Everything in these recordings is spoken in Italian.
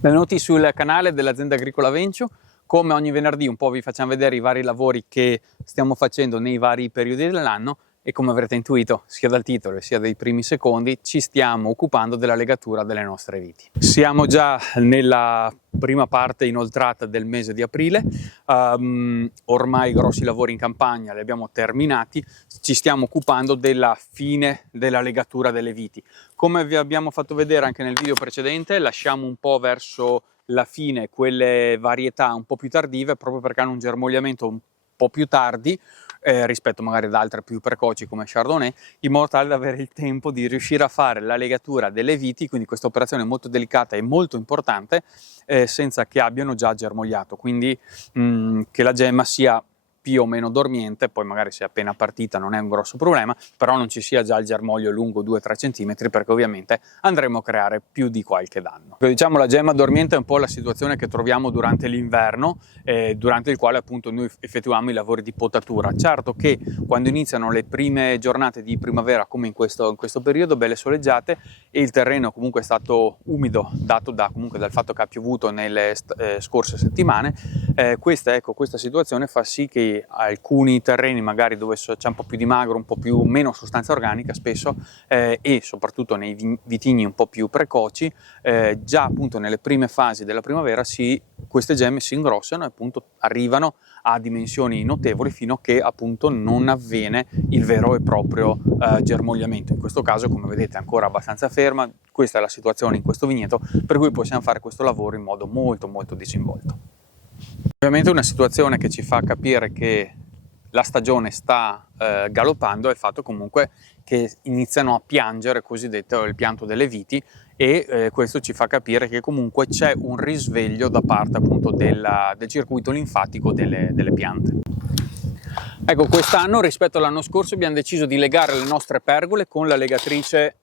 Benvenuti sul canale dell'azienda agricola Vencio. Come ogni venerdì un po' vi facciamo vedere i vari lavori che stiamo facendo nei vari periodi dell'anno e come avrete intuito sia dal titolo sia dai primi secondi ci stiamo occupando della legatura delle nostre viti. Siamo già nella prima parte inoltrata del mese di aprile, ormai i grossi lavori in campagna li abbiamo terminati, ci stiamo occupando della fine della legatura delle viti. Come vi abbiamo fatto vedere anche nel video precedente, lasciamo un po' verso la fine quelle varietà un po' più tardive proprio perché hanno un germogliamento un po' più tardi rispetto magari ad altre più precoci come Chardonnay, in modo tale da avere il tempo di riuscire a fare la legatura delle viti, quindi questa operazione molto delicata e molto importante, senza che abbiano già germogliato, quindi che la gemma sia più o meno dormiente, poi magari se è appena partita non è un grosso problema, però non ci sia già il germoglio lungo 2-3 cm perché ovviamente andremo a creare più di qualche danno. Diciamo la gemma dormiente è un po' la situazione che troviamo durante l'inverno, durante il quale appunto noi effettuiamo i lavori di potatura. Certo che quando iniziano le prime giornate di primavera come in questo periodo, belle soleggiate, e il terreno comunque è stato umido dato comunque dal fatto che ha piovuto nelle scorse settimane, questa situazione fa sì che alcuni terreni magari dove c'è un po' più di magro, un po' più meno sostanza organica spesso e soprattutto nei vitigni un po' più precoci, già appunto nelle prime fasi della primavera queste gemme si ingrossano e appunto arrivano a dimensioni notevoli fino a che appunto non avviene il vero e proprio germogliamento. In questo caso, come vedete, è ancora abbastanza ferma. Questa è la situazione in questo vigneto, per cui possiamo fare questo lavoro in modo molto disinvolto. Ovviamente una situazione che ci fa capire che la stagione sta galoppando è il fatto comunque che iniziano a piangere cosiddetto il pianto delle viti e questo ci fa capire che comunque c'è un risveglio da parte appunto del circuito linfatico delle piante. Ecco, quest'anno rispetto all'anno scorso abbiamo deciso di legare le nostre pergole con la legatrice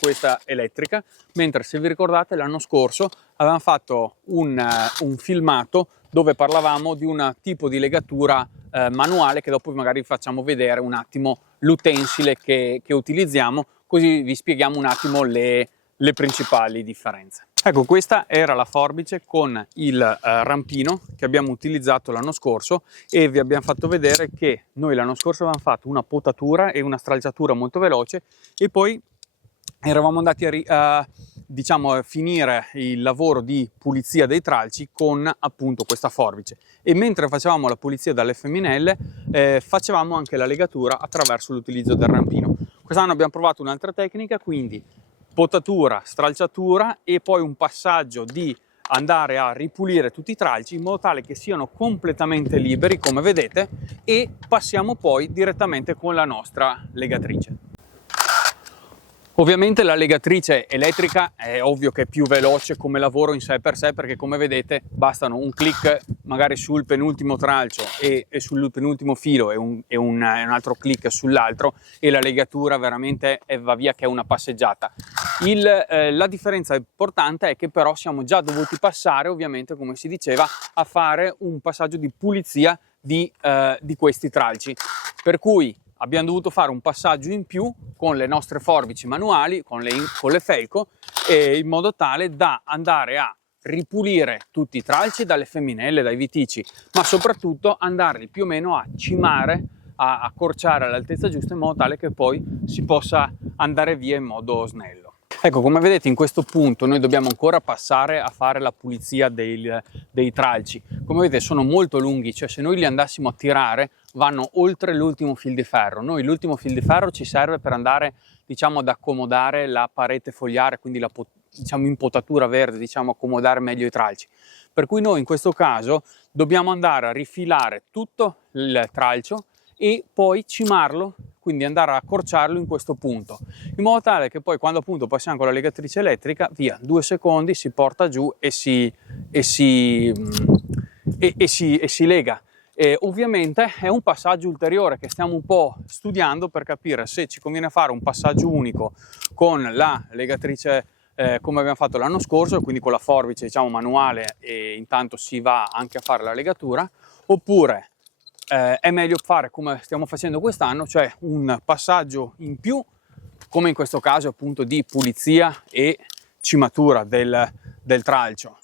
questa elettrica, mentre se vi ricordate l'anno scorso avevamo fatto un filmato dove parlavamo di un tipo di legatura manuale, che dopo magari vi facciamo vedere un attimo l'utensile che utilizziamo, così vi spieghiamo un attimo le principali differenze. Ecco, questa era la forbice con il rampino che abbiamo utilizzato l'anno scorso e vi abbiamo fatto vedere che noi l'anno scorso avevamo fatto una potatura e una stralciatura molto veloce e poi eravamo andati a finire il lavoro di pulizia dei tralci con appunto questa forbice, e mentre facevamo la pulizia dalle femminelle facevamo anche la legatura attraverso l'utilizzo del rampino. Quest'anno abbiamo provato un'altra tecnica, quindi potatura, stralciatura e poi un passaggio di andare a ripulire tutti i tralci in modo tale che siano completamente liberi, come vedete, e passiamo poi direttamente con la nostra legatrice. Ovviamente la legatrice elettrica è ovvio che è più veloce come lavoro in sé per sé, perché come vedete bastano un clic magari sul penultimo tralcio e sul penultimo filo e un altro clic sull'altro e la legatura veramente va via che è una passeggiata. La differenza importante è che però siamo già dovuti passare, ovviamente come si diceva, a fare un passaggio di pulizia di questi tralci, per cui abbiamo dovuto fare un passaggio in più con le nostre forbici manuali, con le Felco, in modo tale da andare a ripulire tutti i tralci dalle femminelle, dai viticci, ma soprattutto andarli più o meno a cimare, a accorciare all'altezza giusta in modo tale che poi si possa andare via in modo snello. Ecco, come vedete in questo punto noi dobbiamo ancora passare a fare la pulizia dei tralci. Come vedete sono molto lunghi, cioè se noi li andassimo a tirare vanno oltre l'ultimo fil di ferro. Noi l'ultimo fil di ferro ci serve per andare ad accomodare la parete fogliare, quindi la impotatura verde, accomodare meglio i tralci. Per cui noi in questo caso dobbiamo andare a rifilare tutto il tralcio e poi cimarlo, quindi andare a accorciarlo in questo punto, in modo tale che poi quando appunto passiamo con la legatrice elettrica, via, 2 secondi si porta giù e si lega. Ovviamente è un passaggio ulteriore che stiamo un po' studiando per capire se ci conviene fare un passaggio unico con la legatrice come abbiamo fatto l'anno scorso, quindi con la forbice manuale, e intanto si va anche a fare la legatura, oppure è meglio fare come stiamo facendo quest'anno, cioè un passaggio in più, come in questo caso appunto di pulizia e cimatura del tralcio.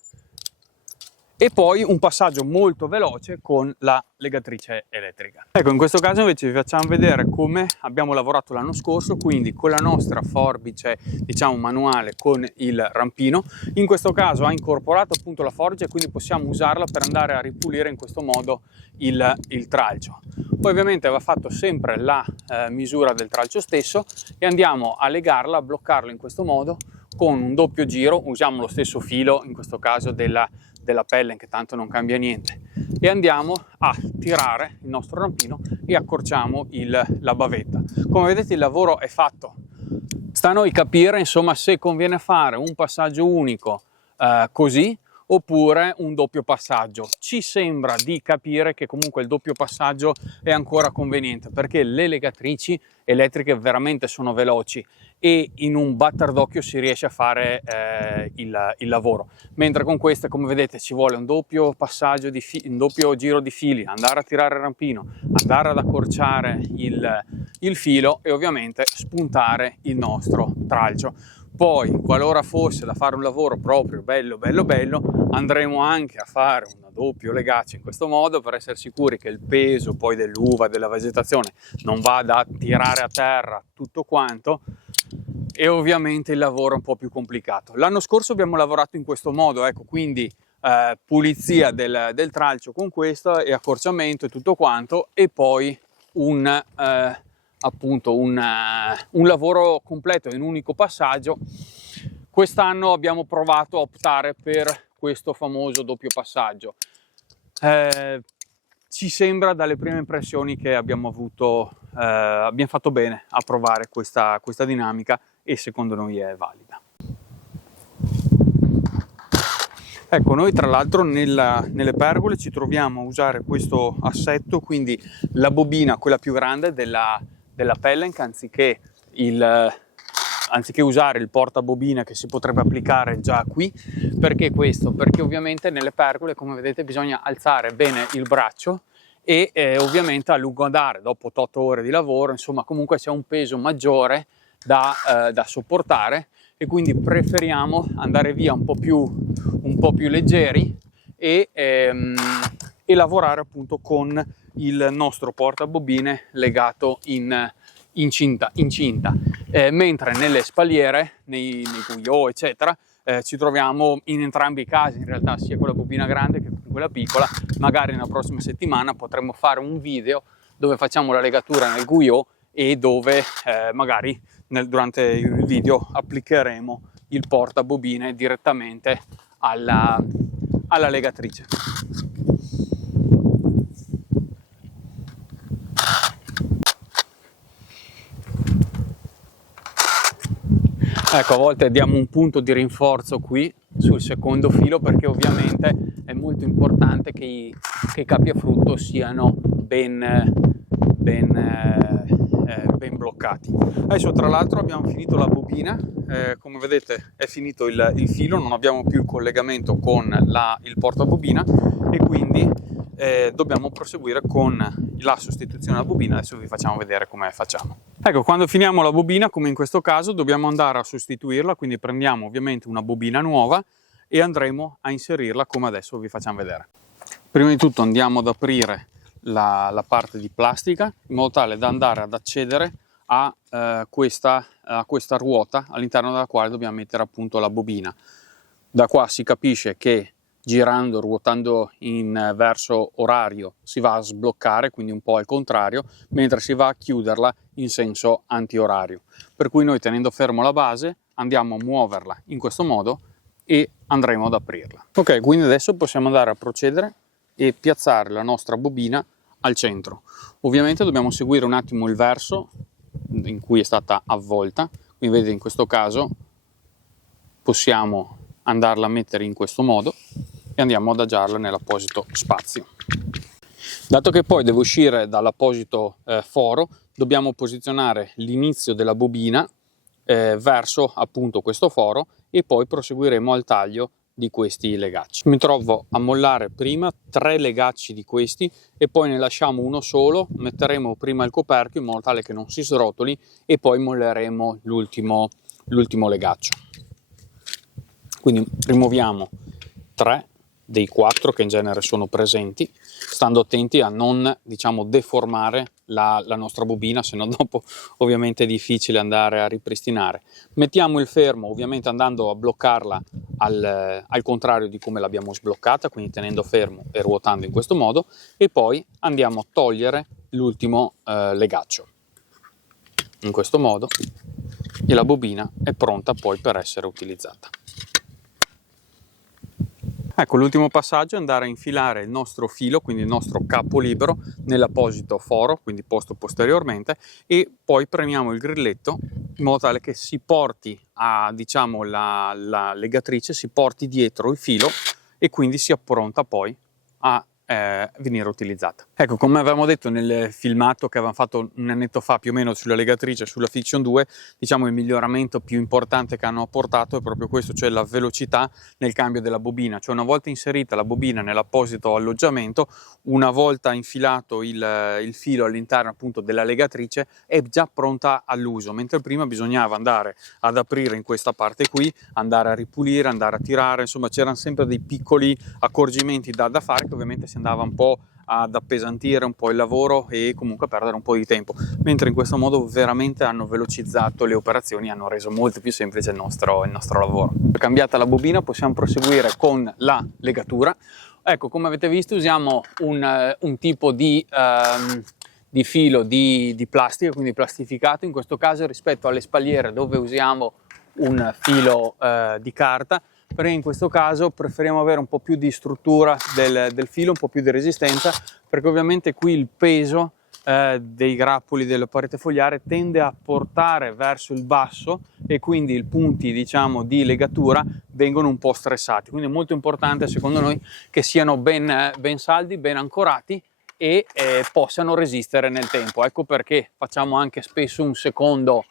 e poi un passaggio molto veloce con la legatrice elettrica. Ecco, in questo caso invece vi facciamo vedere come abbiamo lavorato l'anno scorso, quindi con la nostra forbice, diciamo, manuale con il rampino. In questo caso ha incorporato appunto la forbice, quindi possiamo usarla per andare a ripulire in questo modo il tralcio. Poi ovviamente va fatto sempre la misura del tralcio stesso e andiamo a legarla, a bloccarlo in questo modo con un doppio giro. Usiamo lo stesso filo, in questo caso della pelle, che tanto non cambia niente, e andiamo a tirare il nostro rampino e accorciamo la bavetta. Come vedete il lavoro è fatto, sta a noi capire insomma se conviene fare un passaggio unico così oppure un doppio passaggio. Ci sembra di capire che comunque il doppio passaggio è ancora conveniente, perché le legatrici elettriche veramente sono veloci e in un batter d'occhio si riesce a fare il lavoro, mentre con queste, come vedete, ci vuole un doppio passaggio un doppio giro di fili, andare a tirare il rampino, andare ad accorciare il filo e ovviamente spuntare il nostro tralcio. Poi, qualora fosse da fare un lavoro proprio bello, andremo anche a fare un doppio legaccio in questo modo per essere sicuri che il peso poi dell'uva, della vegetazione, non vada a tirare a terra tutto quanto, e ovviamente il lavoro è un po' più complicato. L'anno scorso abbiamo lavorato in questo modo, ecco, quindi pulizia del tralcio con questo e accorciamento e tutto quanto, e poi appunto un lavoro completo in un unico passaggio. Quest'anno abbiamo provato a optare per questo famoso doppio passaggio. Ci sembra dalle prime impressioni che abbiamo fatto bene a provare questa dinamica e secondo noi è valida. Ecco, noi tra l'altro nelle pergole ci troviamo a usare questo assetto, quindi la bobina, quella più grande della Pellenc, anziché usare il portabobina che si potrebbe applicare già qui. Perché questo? Perché ovviamente nelle pergole, come vedete, bisogna alzare bene il braccio e ovviamente a lungo andare, dopo 8 ore di lavoro, insomma, comunque c'è un peso maggiore da sopportare, e quindi preferiamo andare via un po' più leggeri e lavorare appunto con il nostro portabobine legato in cinta. Mentre nelle spalliere, nei guyot eccetera, ci troviamo in entrambi i casi, in realtà, sia con la bobina grande che con quella piccola. Magari nella prossima settimana potremo fare un video dove facciamo la legatura nel guyot e dove magari durante il video applicheremo il portabobine direttamente alla legatrice. Ecco, a volte diamo un punto di rinforzo qui sul secondo filo, perché ovviamente è molto importante che i capi a frutto siano ben bloccati. Adesso tra l'altro abbiamo finito la bobina, come vedete è finito il filo, non abbiamo più il collegamento con il portabobina e quindi dobbiamo proseguire con la sostituzione della bobina. Adesso vi facciamo vedere come facciamo. Ecco, quando finiamo la bobina, come in questo caso, dobbiamo andare a sostituirla, quindi prendiamo ovviamente una bobina nuova e andremo a inserirla come adesso vi facciamo vedere. Prima di tutto andiamo ad aprire la parte di plastica in modo tale da andare ad accedere a questa ruota all'interno della quale dobbiamo mettere appunto la bobina. Da qua si capisce che girando, ruotando in verso orario si va a sbloccare, quindi un po' al contrario, mentre si va a chiuderla in senso antiorario. Per cui noi, tenendo fermo la base, andiamo a muoverla in questo modo e andremo ad aprirla. Ok, quindi adesso possiamo andare a procedere e piazzare la nostra bobina al centro. Ovviamente dobbiamo seguire un attimo il verso in cui è stata avvolta, quindi vedete in questo caso possiamo andarla a mettere in questo modo e andiamo ad adagiarla nell'apposito spazio. Dato che poi deve uscire dall'apposito foro, dobbiamo posizionare l'inizio della bobina verso appunto questo foro e poi proseguiremo al taglio di questi legacci. Mi trovo a mollare prima 3 legacci di questi e poi ne lasciamo uno solo, metteremo prima il coperchio in modo tale che non si srotoli e poi molleremo l'ultimo legaccio. Quindi rimuoviamo 3 dei 4 che in genere sono presenti, stando attenti a non, diciamo, deformare la nostra bobina, se no dopo ovviamente è difficile andare a ripristinare. Mettiamo il fermo, ovviamente andando a bloccarla al contrario di come l'abbiamo sbloccata, quindi tenendo fermo e ruotando in questo modo, e poi andiamo a togliere l'ultimo legaccio in questo modo, e la bobina è pronta poi per essere utilizzata. Ecco, l'ultimo passaggio è andare a infilare il nostro filo, quindi il nostro capo libero, nell'apposito foro, quindi posto posteriormente, e poi premiamo il grilletto in modo tale che si porti a, diciamo, la legatrice, si porti dietro il filo e quindi sia pronta poi a venire utilizzata. Ecco, come avevamo detto nel filmato che avevamo fatto un annetto fa più o meno sulla legatrice, sulla Fiction 2, diciamo il miglioramento più importante che hanno apportato è proprio questo, cioè la velocità nel cambio della bobina. Cioè una volta inserita la bobina nell'apposito alloggiamento, una volta infilato il filo all'interno appunto della legatrice, è già pronta all'uso, mentre prima bisognava andare ad aprire in questa parte qui, andare a ripulire, andare a tirare, insomma c'erano sempre dei piccoli accorgimenti da fare, che ovviamente si andava un po' ad appesantire un po' il lavoro e comunque a perdere un po' di tempo, mentre in questo modo veramente hanno velocizzato le operazioni, hanno reso molto più semplice il nostro lavoro. Cambiata la bobina possiamo proseguire con la legatura. Ecco, come avete visto usiamo un tipo di filo di plastica, quindi plastificato in questo caso, rispetto alle spalliere dove usiamo un filo di carta, perché in questo caso preferiamo avere un po' più di struttura del filo, un po' più di resistenza, perché ovviamente qui il peso dei grappoli della parete fogliare tende a portare verso il basso e quindi i punti, diciamo, di legatura vengono un po' stressati, quindi è molto importante secondo noi che siano ben saldi, ben ancorati e possano resistere nel tempo. Ecco perché facciamo anche spesso un secondo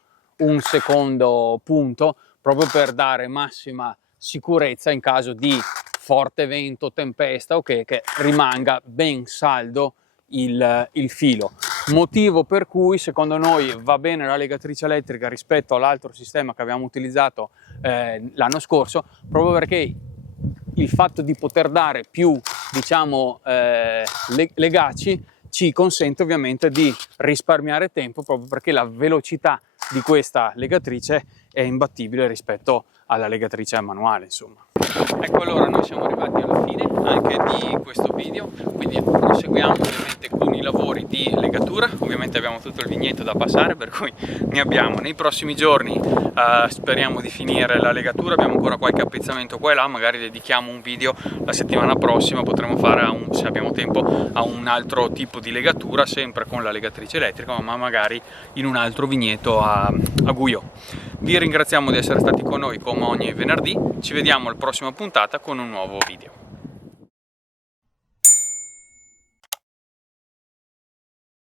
punto, proprio per dare massima sicurezza in caso di forte vento, tempesta, ok, che rimanga ben saldo il filo. Motivo per cui secondo noi va bene la legatrice elettrica rispetto all'altro sistema che abbiamo utilizzato l'anno scorso, proprio perché il fatto di poter dare più, diciamo, legaci ci consente ovviamente di risparmiare tempo, proprio perché la velocità di questa legatrice è imbattibile rispetto alla legatrice manuale, insomma. Ecco, allora noi siamo arrivati alla fine anche di questo video, quindi proseguiamo ovviamente con i lavori di legatura. Ovviamente abbiamo tutto il vigneto da passare, per cui ne abbiamo nei prossimi giorni. Speriamo di finire la legatura, abbiamo ancora qualche appezzamento qua e là, magari dedichiamo un video la settimana prossima, potremo fare se abbiamo tempo a un altro tipo di legatura, sempre con la legatrice elettrica, ma magari in un altro vigneto a Guio. Vi ringraziamo di essere stati con noi come ogni venerdì, ci vediamo alla prossima puntata con un nuovo video.